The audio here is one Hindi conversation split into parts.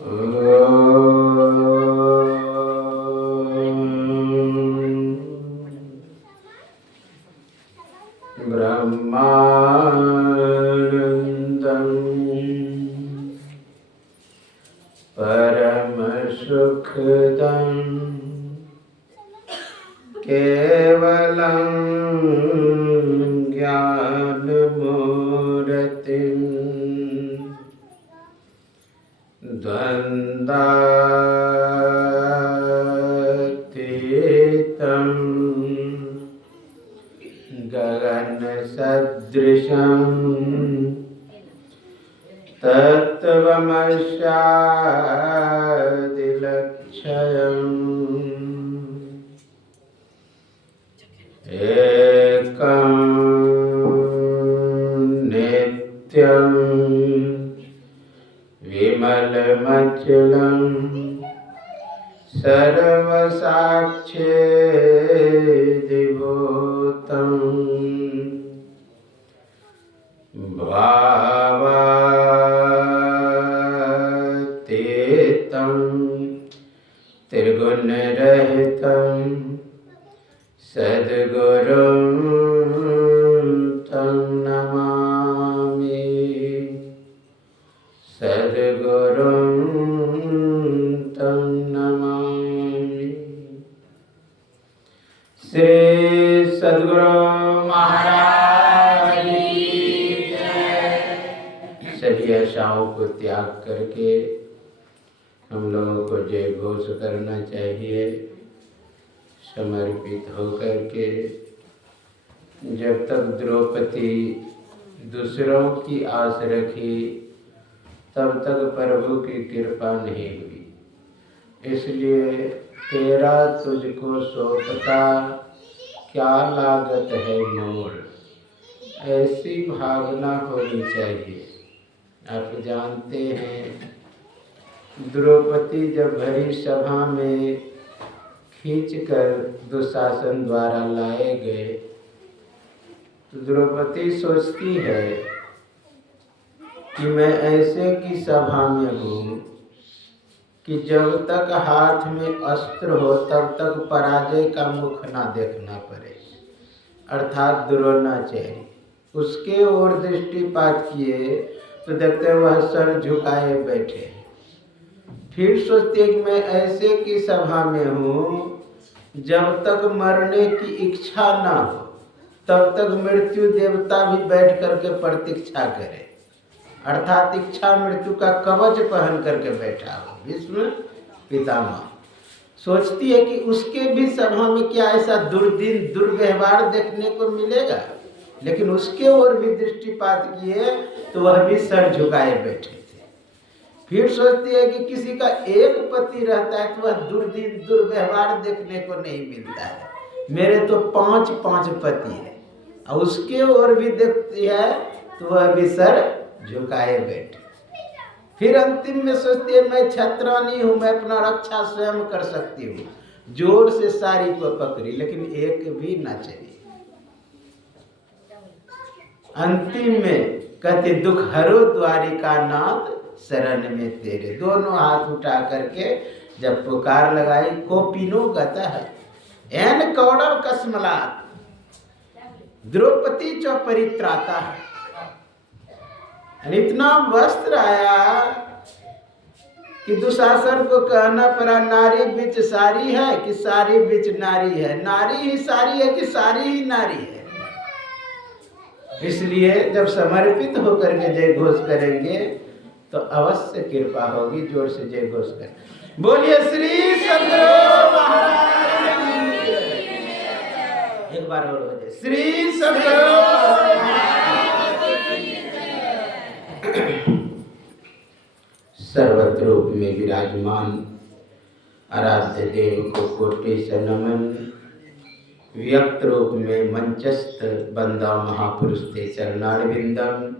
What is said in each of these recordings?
ब्रह्मानंदं परम सुखदं केवलं ज्ञानमूर्तिं द्वन्द्वातीतं गगनसदृशं तत्त्वमस्यादिलक्ष्यम् एकं नित्यं विमलमचलं सर्वसाक्षिभूतं भावातीतं त्रिगुणरहितं सद्गुरुं तं नमामि। सद्गुरुं तं नमामि। श्री सद्गुरु महाराज की जय। सभी आशाओं को त्याग करके हम लोगों को जय घोष करना चाहिए। समर्पित होकर के जब तक द्रौपदी दूसरों की आस रखी तब तक प्रभु की कृपा नहीं हुई। इसलिए तेरा तुझको सौंपता क्या लागत है मोर, ऐसी भावना होनी चाहिए। आप जानते हैं द्रौपदी जब भरी सभा में खींचकर दुशासन द्वारा लाए गए तो द्रौपदी सोचती है कि मैं ऐसे की सभा में हूँ कि जब तक हाथ में अस्त्र हो तब तक पराजय का मुख ना देखना पड़े, अर्थात द्रोणाचार्य। उसके ओर दृष्टिपात किए तो देखते वह सर झुकाए बैठे। फिर सोचते कि मैं ऐसे की सभा में हूँ जब तक मरने की इच्छा ना हो तब तक मृत्यु देवता भी बैठ करके प्रतीक्षा करे, अर्थात इच्छा मृत्यु का कवच पहन करके बैठा हो भीष्म पितामह। सोचती है कि उसके भी सभा में क्या ऐसा दुर्व्यवहार देखने को मिलेगा, लेकिन उसके ओर भी दृष्टिपात किए तो वह भी सर झुकाए बैठे थे। फिर सोचती है कि किसी का एक पति रहता है तो वह दुर्व्यवहार देखने को नहीं मिलता है, मेरे तो 5 पति है। और उसके ओर भी देखती है तो वह भी सर झुकाए बैठे। फिर अंतिम में सोचती है मैं छत्रानी हूँ, मैं अपना रक्षा स्वयं कर सकती हूँ। जोर से सारी को पकड़ी लेकिन एक भी न चली। अंतिम में कहते दुख हरो द्वारिका नाथ शरण में तेरे। दोनों हाथ उठा करके जब पुकार लगाई कोपिनो गता है एन कौड़व कसमलात द्रौपदी चौ परित्राता है। इतना वस्त्र आया कि दुशासन को कहना पड़ा नारी बीच सारी है कि सारी बीच नारी है, नारी ही सारी है कि सारी ही नारी है। इसलिए जब समर्पित होकर के जय घोष करेंगे तो अवश्य कृपा होगी। जोर से जय घोष करें। बोलिए श्री सद्गुरु महाराज की जय। एक बार और हो जाए श्री सद्गुरु सर्वत्र रूप में विराजमान आराध्य देव को कोटि से नमन। व्यक्त रूप में मंचस्थ बंदा महापुरुष ते चरणारविंदम।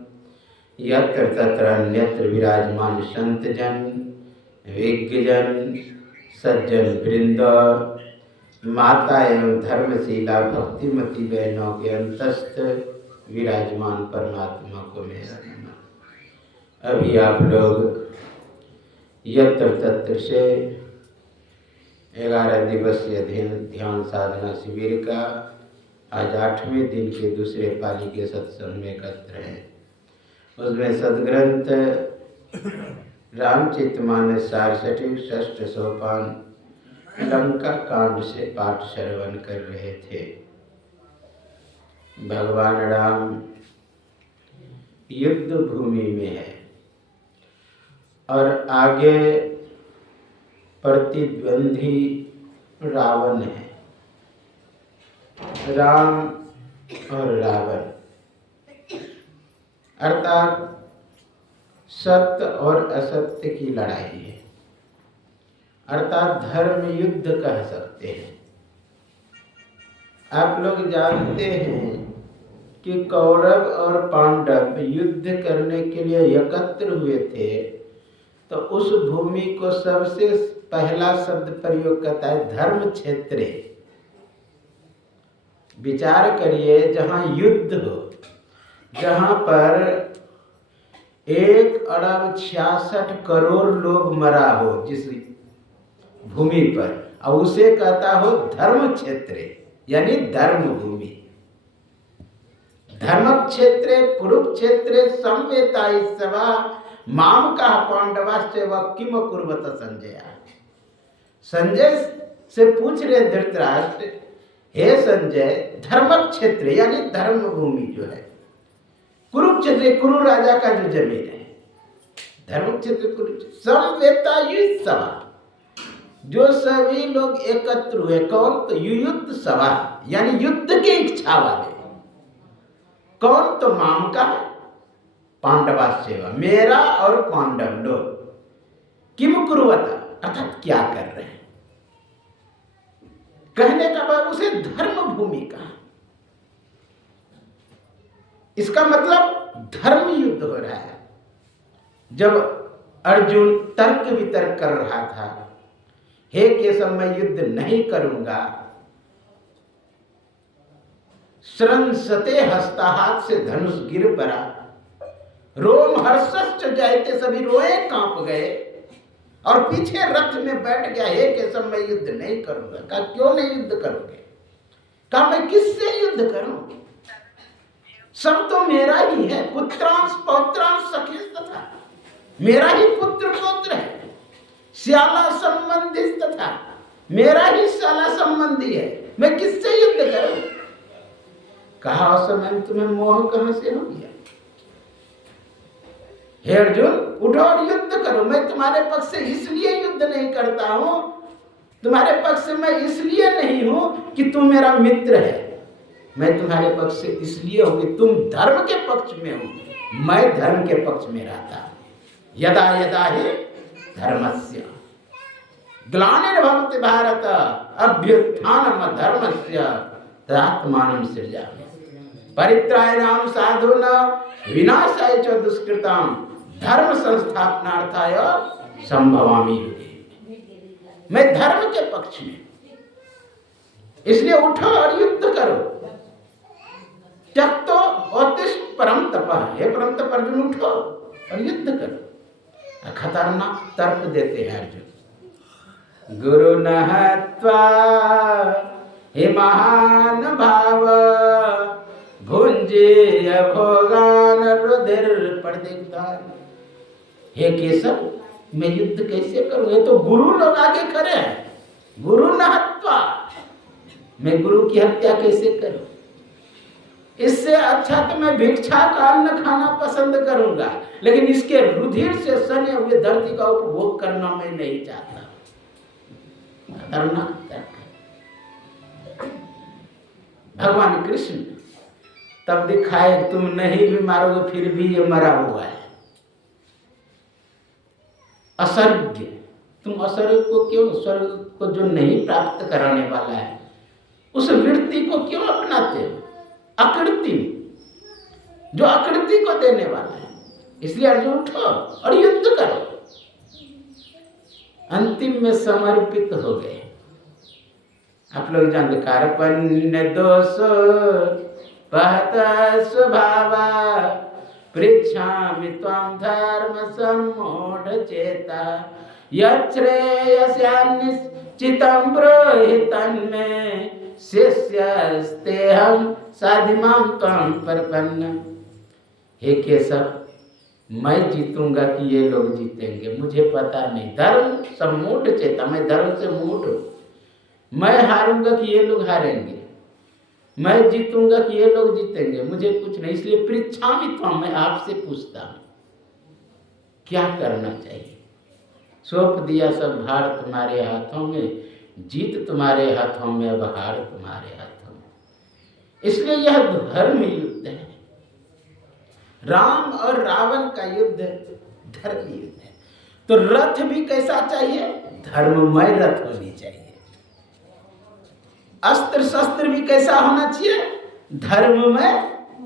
यत्र तत्र अन्यत्र विराजमान संत जन विज्ञजन सज्जन वृंद माता एवं धर्मशीला भक्तिमती बहनों के अंतस्थ विराजमान परमात्मा को मेरा नमन। अभी आप लोग यत्र तत्र से 11 दिवसीय ध्यान साधना शिविर का आज 8वें दिन के दूसरे पाली के सत्संग में एकत्र हैं। उसमें सदग्रंथ रामचरितमानस 66 सोपान लंका कांड से पाठ श्रवण कर रहे थे। भगवान राम युद्ध भूमि में है और आगे प्रतिद्वंदी रावण है। राम और रावण अर्थात सत्य और असत्य की लड़ाई है, अर्थात धर्म युद्ध कह सकते हैं। आप लोग जानते हैं कि कौरव और पांडव युद्ध करने के लिए एकत्र हुए थे, तो उस भूमि को सबसे पहला शब्द प्रयोग करता है धर्म क्षेत्र। विचार करिए, जहाँ युद्ध हो, जहाँ पर 1,66 करोड़ लोग मरा हो जिस भूमि पर, और उसे कहता हो धर्म क्षेत्र, यानी धर्म भूमि। धर्म क्षेत्रे कुरुक्षेत्रे संवेताई सभा माम का पांडवाश्च व किम कुर्वत संजय। संजय से पूछ रहे धृतराष्ट्र, हे संजय, धर्म क्षेत्र यानी धर्म भूमि जो है, कुरुक्षेत्र कुरु राजा का जो जमीन है, धर्म क्षेत्र कुरुक्षेत्र, संवेताई सभा, जो सभी लोग एकत्र हुए, कौन? तो युयुद्ध सभा यानी युद्ध की इच्छा वाले। कौन? तो माम का पांडवाश्चैव, मेरा और पांडव लोग, किम कुर्वत अर्थात क्या कर रहे हैं। कहने का भाव उसे धर्म भूमि का, इसका मतलब धर्म युद्ध हो रहा है। जब अर्जुन तर्क वितर्क कर रहा था, हे केशव मैं युद्ध नहीं करूंगा, श्रंसते हस्ता, हाथ से धनुष गिर पड़ा, रोम हर्षश्च जायते, सभी रोए कांप गए, और पीछे रथ में बैठ गया, हे केशव मैं युद्ध नहीं करूंगा। कहा क्यों नहीं युद्ध करोगे? कहा मैं किससे युद्ध करूं, सब तो मेरा ही है, पुत्रांश पौत्रांश सखी तथा, मेरा ही पुत्र पौत्र है, श्याला संबंधी तथा मेरा ही श्याला संबंधी है, मैं किससे युद्ध करूं? कहा असमय तुम्हें मोह कहां से हो गया? हे अर्जुन उठो और युद्ध करो। मैं तुम्हारे पक्ष से इसलिए युद्ध नहीं करता हूं, तुम्हारे पक्ष से मैं इसलिए नहीं हूं कि तुम मेरा मित्र है, मैं तुम्हारे पक्ष से इसलिए हूं कि तुम धर्म के पक्ष में हो, मैं धर्म के पक्ष में रहता। यदा यदा ही धर्मस्य ग्लानिर्भवति भारत अभ्युत्थानम धर्मस्य तदात्मानं सृजामि परित्राणाय साधूनां विनाशाय च दुष्कृतां धर्म संस्थापनार्थाय संभवामि युगे। मैं धर्म के पक्ष में, इसलिए उठो और युद्ध करो। त्यक्तो उत्तिष्ठ परम तपः, हे परम तप अर्जुन उठो और युद्ध करो। खतरनाक तर्क देते हैं अर्जुन। गुरु न हत्वा हे महान भाव भुंजे भोगान रुधिर प्रदिग्धान। हे केशव मैं युद्ध कैसे करूं? ये तो गुरु लोग आगे खड़े हैं। गुरु न हत्वा, मैं गुरु की हत्या कैसे करूं? इससे अच्छा तो मैं भिक्षा का अन्न खाना पसंद करूंगा, लेकिन इसके रुधिर से सने हुए धरती का उपभोग करना मैं नहीं चाहता। खतरनाक तर्क। भगवान कृष्ण तब दिखाए तुम नहीं भी मारोगे फिर भी ये मरा हुआ है। असर्ग, तुम असर्ग को क्यों, स्वर्ग को जो नहीं प्राप्त कराने वाला है उस वृत्ति को क्यों अपनाते हो? आकृति, जो आकृति को देने वाला है। इसलिए अर्जुन उठो और युद्ध करो। अंतिम में समर्पित हो गए। आप लोग जानते कार्पण्य दोष पहत स्वभाव पृच्छामि त्वां धर्म सम्मूढ़ चेता यच्छ्रेयस्यान्निश्चितं ब्रूहि तन्मे शिष्यस्तेऽहं साधिमां त्वां प्रपन्न। हे केशव, मैं जीतूंगा कि ये लोग जीतेंगे मुझे पता नहीं। धर्म सम्मूढ़ चेता, मैं धर्म से मूढ़ हूँ। मैं हारूंगा कि ये लोग हारेंगे, मैं जीतूंगा कि ये लोग जीतेंगे, मुझे कुछ नहीं। इसलिए पृच्छामि त्वां, मैं आपसे पूछता हूँ क्या करना चाहिए। सौंप दिया सब भार तुम्हारे हाथों में, जीत तुम्हारे हाथों में, अब हार तुम्हारे हाथों में। इसलिए यह धर्म युद्ध है। राम और रावण का युद्ध धर्म युद्ध है। तो रथ भी कैसा चाहिए? धर्ममय रथ होनी चाहिए। अस्त्र शस्त्र भी कैसा होना चाहिए? धर्ममय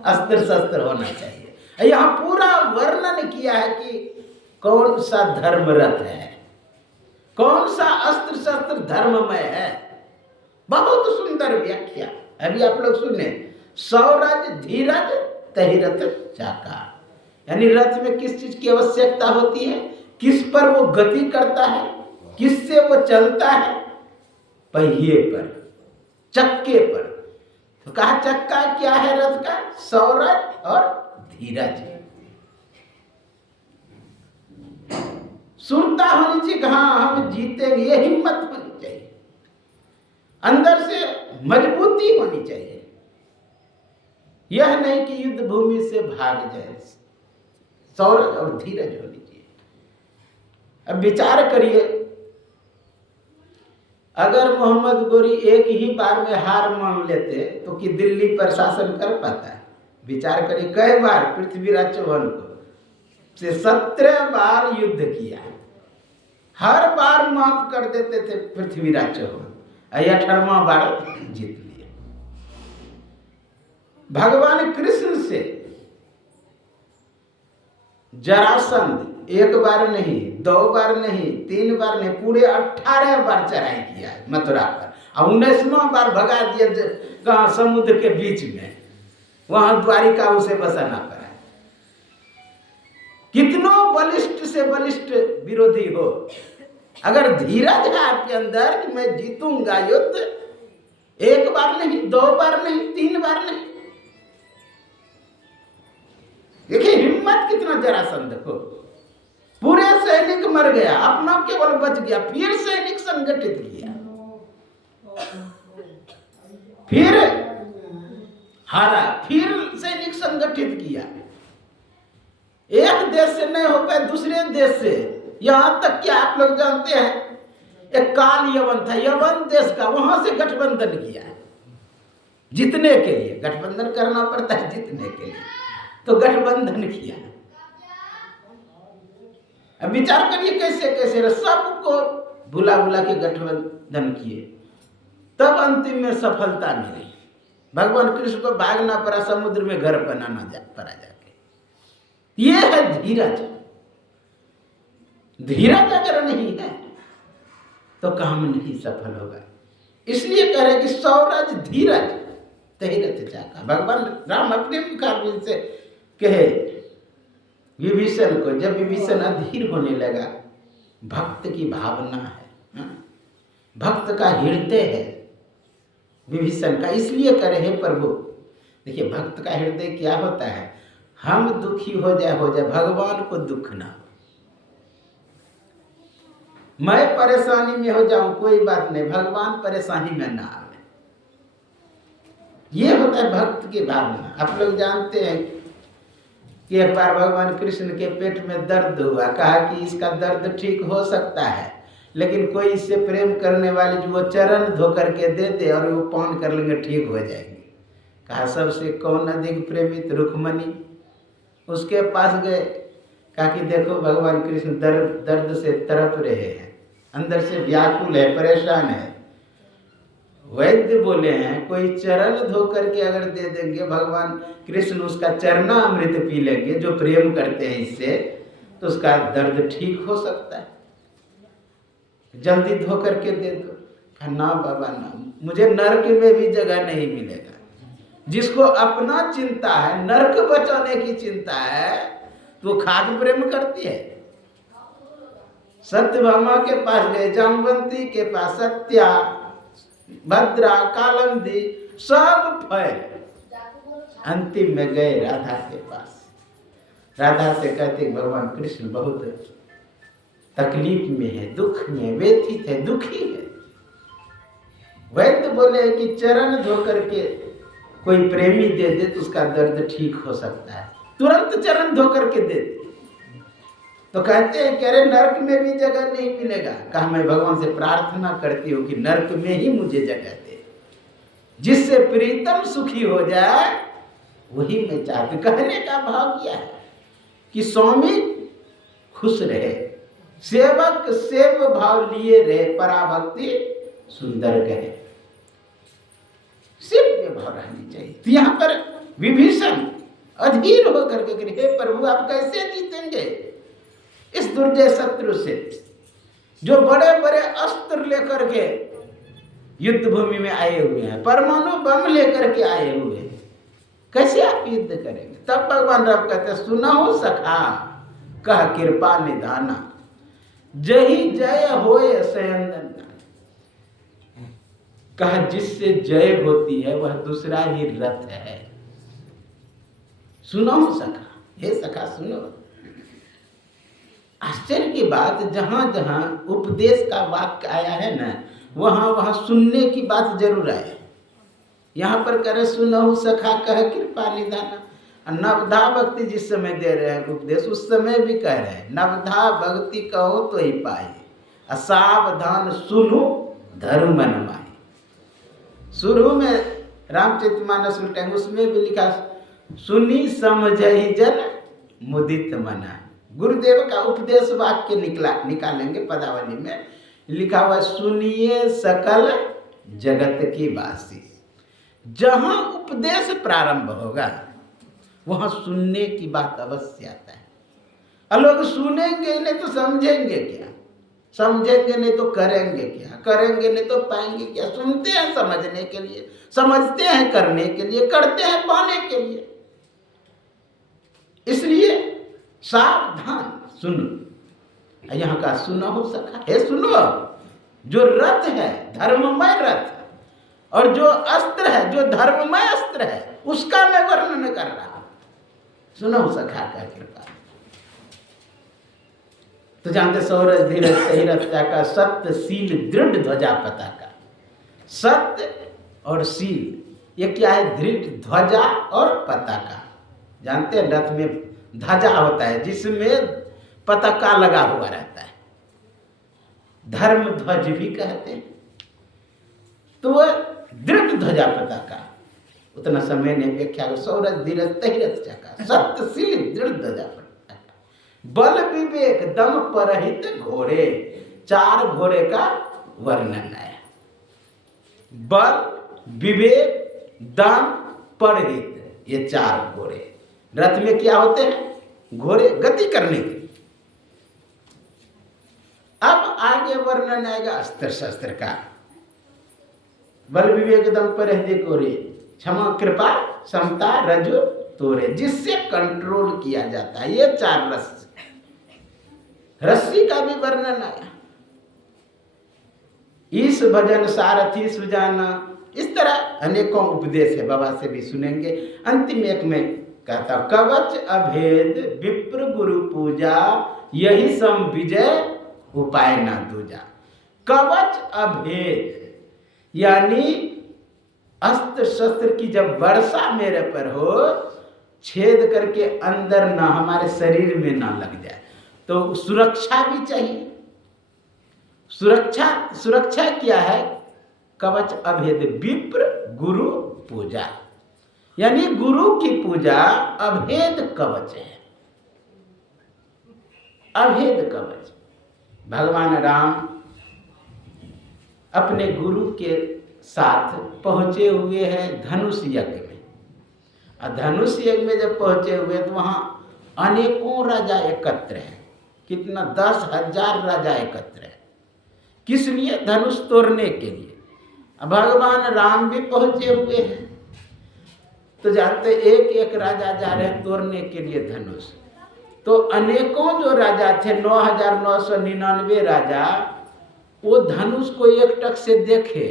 अस्त्र शस्त्र होना चाहिए। यहाँ पूरा वर्णन किया है कि कौन सा धर्म रथ है, कौन सा अस्त्र शस्त्र धर्ममय है। बहुत सुंदर व्याख्या अभी आप लोग सुने। सौरज धीरज तहि रथ चाका, यानी रथ में किस चीज की आवश्यकता होती है, किस पर वो गति करता है, किससे वो चलता है? पहिए पर, चक्के पर। तो कहा चक्का क्या है रथ का? सौरज और धीरज। सुरता होनी चाहिए, हाँ हम जीतेंगे, ये हिम्मत होनी चाहिए, अंदर से मजबूती होनी चाहिए। यह नहीं कि युद्ध भूमि से भाग जाए। सौरज और धीरज होनी चाहिए। अब विचार करिए, अगर मोहम्मद गोरी एक ही बार में हार मान लेते तो कि दिल्ली पर शासन कर पाता है? विचार करिए, कई बार पृथ्वीराज चौहान को से 17 बार युद्ध किया, हर बार माफ कर देते थे पृथ्वीराज चौहान, 18वां बार जीत लिया। भगवान कृष्ण से जरासंध एक बार नहीं, 2 बार नहीं, 3 बार नहीं, पूरे 18 बार चढ़ाई किया है मथुरा पर, और 19वां बार भगा दिया कहाँ? समुद्र के बीच में, वहां द्वारिका उसे बसाना पड़ा। कितनों बलिष्ठ से बलिष्ठ विरोधी हो, अगर धीरज है आपके अंदर कि मैं जीतूंगा युद्ध, 1 बार नहीं, 2 बार नहीं, 3 बार नहीं। देखिए हिम्मत कितना जरासंध को, पूरे सैनिक मर गया, अपना केवल बच गया, फिर सैनिक संगठित किया, फिर हारा, फिर सैनिक संगठित किया। एक देश से नहीं हो पाए, दूसरे देश से, यहां तक कि आप लोग जानते हैं एक काल यवन था, यवन देश का, वहां से गठबंधन किया है जीतने के लिए। गठबंधन करना पड़ता है जीतने के लिए, तो गठबंधन किया। अब विचार करिए कैसे कैसे सबको बुला बुला के गठबंधन किए, तब अंतिम में सफलता मिली। भगवान कृष्ण को भागना पड़ा, समुद्र में घर बनाना पड़ा जाके। ये है धीरज। धीरज अगर नहीं है तो काम नहीं सफल होगा। इसलिए कह रहे कि सौरज धीरज तहि रथ चाका। भगवान राम अपने मुखारबिंद से कहे विभीषण को, जब विभीषण अधीर होने लगा, भक्त की भावना है, भक्त का हृदय है विभीषण का, इसलिए करे हे प्रभु। देखिए भक्त का हृदय क्या होता है? हम दुखी हो जाए, भगवान को दुख ना हो। मैं परेशानी में हो जाऊं कोई बात नहीं, भगवान परेशानी में ना आवे। ये होता है भक्त की भावना। आप लोग जानते हैं कि एक बार भगवान कृष्ण के पेट में दर्द हुआ, कहा कि इसका दर्द ठीक हो सकता है, लेकिन कोई इससे प्रेम करने वाले जो वो चरण धो करके दे दे और वो पान कर लेंगे ठीक हो जाएंगे। कहा सबसे कौन अधिक प्रेमित? रुक्मणी। उसके पास गए, कहा कि देखो भगवान कृष्ण दर्द से तड़प रहे हैं, अंदर से व्याकुल है, परेशान है। वैद्य बोले हैं कोई चरण धो करके अगर दे देंगे, भगवान कृष्ण उसका चरणामृत पी लेंगे जो प्रेम करते हैं इससे, तो उसका दर्द ठीक हो सकता है, जल्दी धो करके दे दो। कहा ना बाबा ना, मुझे नरक में भी जगह नहीं मिलेगा, जिसको अपना चिंता है, नरक बचाने की चिंता है, तो खाद प्रेम करती है। सत्यभामा के पास गए, जामवंती के पास, सत्या, भद्रा, कालंदी, सब फैल। अंतिम में गए राधा के पास। राधा से कहते भगवान कृष्ण बहुत तकलीफ में है, दुख में, व्यथित है, दुखी है। वैद्य बोले कि चरण धो करके कोई प्रेमी दे दे तो उसका दर्द ठीक हो सकता है। तुरंत चरण धो करके दे दे। तो कहते हैं कि अरे नरक में भी जगह नहीं मिलेगा। कहा मैं भगवान से प्रार्थना करती हूँ कि नरक में ही मुझे जगह दे, जिससे प्रीतम सुखी हो जाए, वही मैं चाहती। कहने का भाव क्या है कि स्वामी खुश रहे, सेवक सेव भाव लिए रहे, पराभक्ति सुंदर कहे, सेव्य भाव रहनी चाहिए। तो यहाँ पर विभीषण अधीर होकर के, हे प्रभु आप कैसे जीतेंगे इस दुर्जय शत्रु से, जो बड़े बड़े अस्त्र लेकर के युद्ध भूमि में आए हुए हैं, परमाणु बम लेकर के आए हुए हैं, कैसे आप युद्ध करेंगे। तब भगवान राम कहते सुनहु सखा कह कृपा निधाना, जही जय होए सयंदन। कहा जिससे जय होती है वह दूसरा ही रथ है। सुनो सखा, हे सखा सुनो। आश्चर्य की बात, जहां जहां उपदेश का वाक्य आया है ना, वहां वहां सुनने की बात जरूर आए। यहाँ पर कह रहे सुनहु सखा कह कृपा निधाना। नवधा भक्ति जिस समय दे रहे हैं उपदेश, उस समय भी कह रहे हैं नवधा भक्ति कहो तो ही पाए, असावधान सुनो धर्म मन माए। शुरू में रामचरितमानस उल्टेंगे, उसमें भी लिखा सुनी समझहि जन मुदित मना। गुरुदेव का उपदेश वाक्य निकालेंगे पदावली में, लिखा हुआ सुनिए सकल जगत की वासी। जहां उपदेश प्रारंभ होगा वहां सुनने की बात अवश्य आता है। और लोग सुनेंगे नहीं तो समझेंगे क्या, समझेंगे नहीं तो करेंगे क्या, करेंगे नहीं तो पाएंगे क्या। सुनते हैं समझने के लिए, समझते हैं करने के लिए, करते हैं पाने के लिए। इसलिए सावधान सुनो। यहाँ का सुनो हो सका, हे सुनो, जो रथ है धर्ममय रथ, और जो अस्त्र है जो धर्ममय अस्त्र है, उसका मैं वर्णन कर रहा हूं। सुनो सखा का कृपा। तो जानते सौरज धीरज तहीरथ का, सत्य सील दृढ़ ध्वजा पताका। सत्य और सील ये क्या है, दृढ़ ध्वजा और पताका। जानते हैं रथ में ध्वजा होता है जिसमें पताका लगा हुआ रहता है, धर्म ध्वज भी कहते हैं। तो वह दृढ़ ध्वजा पताका, उतना समय ने व्याख्या सौरज धीरज तहीरथ का, सत्य सील दृढ़ ध्वजा पताका। बल विवेक दम परहित घोड़े, 4 घोड़े का वर्णन है। बल विवेक दम परहित, ये 4 घोड़े। रथ में क्या होते हैं, घोड़े गति करने के। अब आगे वर्णन आएगा अस्त्र शस्त्र का। बल विवेक दम परहित घोड़े, क्षमा कृपा समता रजो तोरे, जिससे कंट्रोल किया जाता है। ये 4 रस्सी का भी वर्णन आया। ईश भजन सारथी सुजाना, इस तरह अनेकों उपदेश है, बाबा से भी सुनेंगे। अंतिम एक में कहता कवच अभेद विप्र गुरु पूजा, यही सम विजय उपाय ना दूजा। कवच अभेद यानी अस्त्र शस्त्र की जब वर्षा मेरे पर हो, छेद करके अंदर ना हमारे शरीर में ना लग जाए, तो सुरक्षा भी चाहिए। सुरक्षा क्या है, कवच अभेद विप्र गुरु पूजा, यानी गुरु की पूजा अभेद कवच है। अभेद कवच। भगवान राम अपने गुरु के साथ पहुंचे हुए हैं धनुष यज्ञ में। और धनुष यज्ञ में जब पहुंचे हुए तो वहां अनेकों राजा एकत्र हैं। कितना, 10,000 राजा एकत्र हैं। किस लिए, धनुष तोड़ने के लिए। भगवान राम भी पहुंचे हुए हैं। तो जानते एक एक राजा जा रहे हैं तोड़ने के लिए धनुष। तो अनेकों जो राजा थे 9,999 राजा, वो धनुष को एक टक से देखे।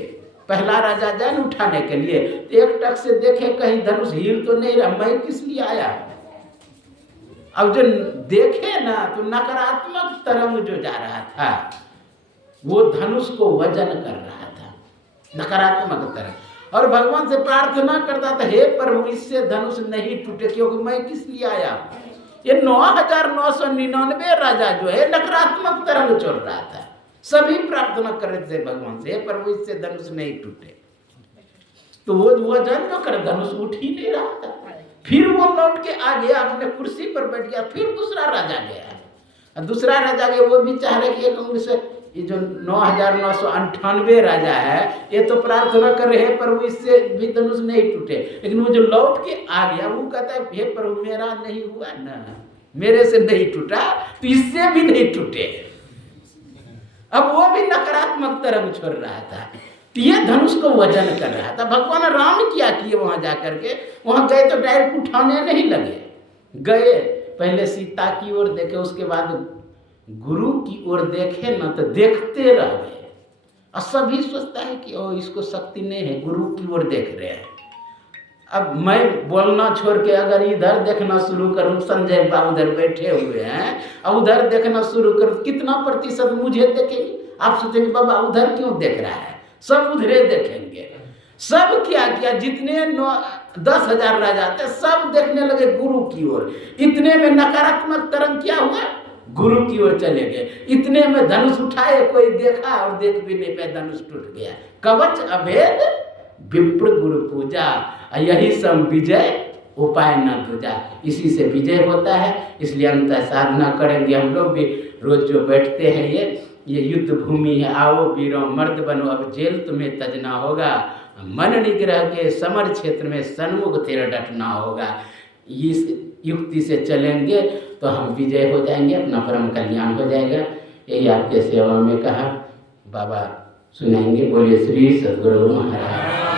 पहला राजा जाए न उठाने के लिए, एक टक से देखे कहीं धनुष हिल तो नहीं रहा, मैं किस लिए आया। अब जो देखे ना तो नकारात्मक तरंग जो जा रहा था वो धनुष को वजन कर रहा था, नकारात्मक तरंग। और भगवान से प्रार्थना करता था, हे प्रभु इससे धनुष नहीं टूटे, क्योंकि मैं किस लिए आया। ये 9,999 राजा जो है नकारात्मक तरंग छोड़ रहा था। सभी प्रार्थना कर रहे थे भगवान से, हे प्रभु इससे धनुष नहीं टूटे। तो वो वजन जो कर धनुष उठ ही नहीं रहा था। फिर वो लौट के आ गया, अपने कुर्सी पर बैठ गया। फिर दूसरा राजा गया, दूसरा राजा गया, वो भी चाह रहे कि एक उंगली से, ये जो 9,998 राजा है ये तो प्रार्थना कर रहे हैं प्रभु इससे भी धनुष नहीं टूटे, लेकिन वो जो लौट के आ गया वो कहता है हे प्रभु मेरा नहीं हुआ ना, मेरे से नहीं टूटा तो इससे भी नहीं टूटे। अब वो भी नकारात्मक तरंग छोड़ रहा था, तो ये धनुष को वजन कर रहा था। भगवान राम क्या किए, वहां जाकर के वहां गए तो डायरेक्ट उठाने नहीं लगे, गए पहले सीता की ओर देखे, उसके बाद गुरु की ओर देखे ना तो देखते रह गए। और सभी सोचता है कि ओ इसको शक्ति नहीं है, गुरु की ओर देख रहे हैं। अब मैं बोलना छोड़ के अगर इधर देखना शुरू करूं, संजय बाबू उधर बैठे हुए हैं, अब उधर देखना शुरू करूं, कितना प्रतिशत मुझे देखेंगे। आप सोचेंगे बाबा उधर क्यों देख रहा है, सब उधरे देखेंगे। सब क्या किया, जितने 10,000 राजा थे सब देखने लगे गुरु की ओर। इतने में नकारात्मक तरंग क्या हुआ, गुरु की ओर चले गए। इतने में धनुष उठाए, कोई देखा और देख भी नहीं पाया, धनुष टूट गया। कवच अभेद विप्र गुरु पूजा, यही सब विजय उपाय न दूजा। इसी से विजय होता है। इसलिए अंत साधना करेंगे हम लोग भी। रोज जो बैठते हैं ये युद्ध भूमि है, आओ वीरों मर्द बनो, अब जेल तुम्हें तजना होगा। मन निग्रह के समर क्षेत्र में सन्मुख तेरा डटना होगा। इस युक्ति से चलेंगे तो हम विजय हो जाएंगे, अपना परम कल्याण हो जाएगा। यही आपके सेवा में कहा, बाबा सुनाएंगे। बोलिए श्री सद्गुरु महाराज।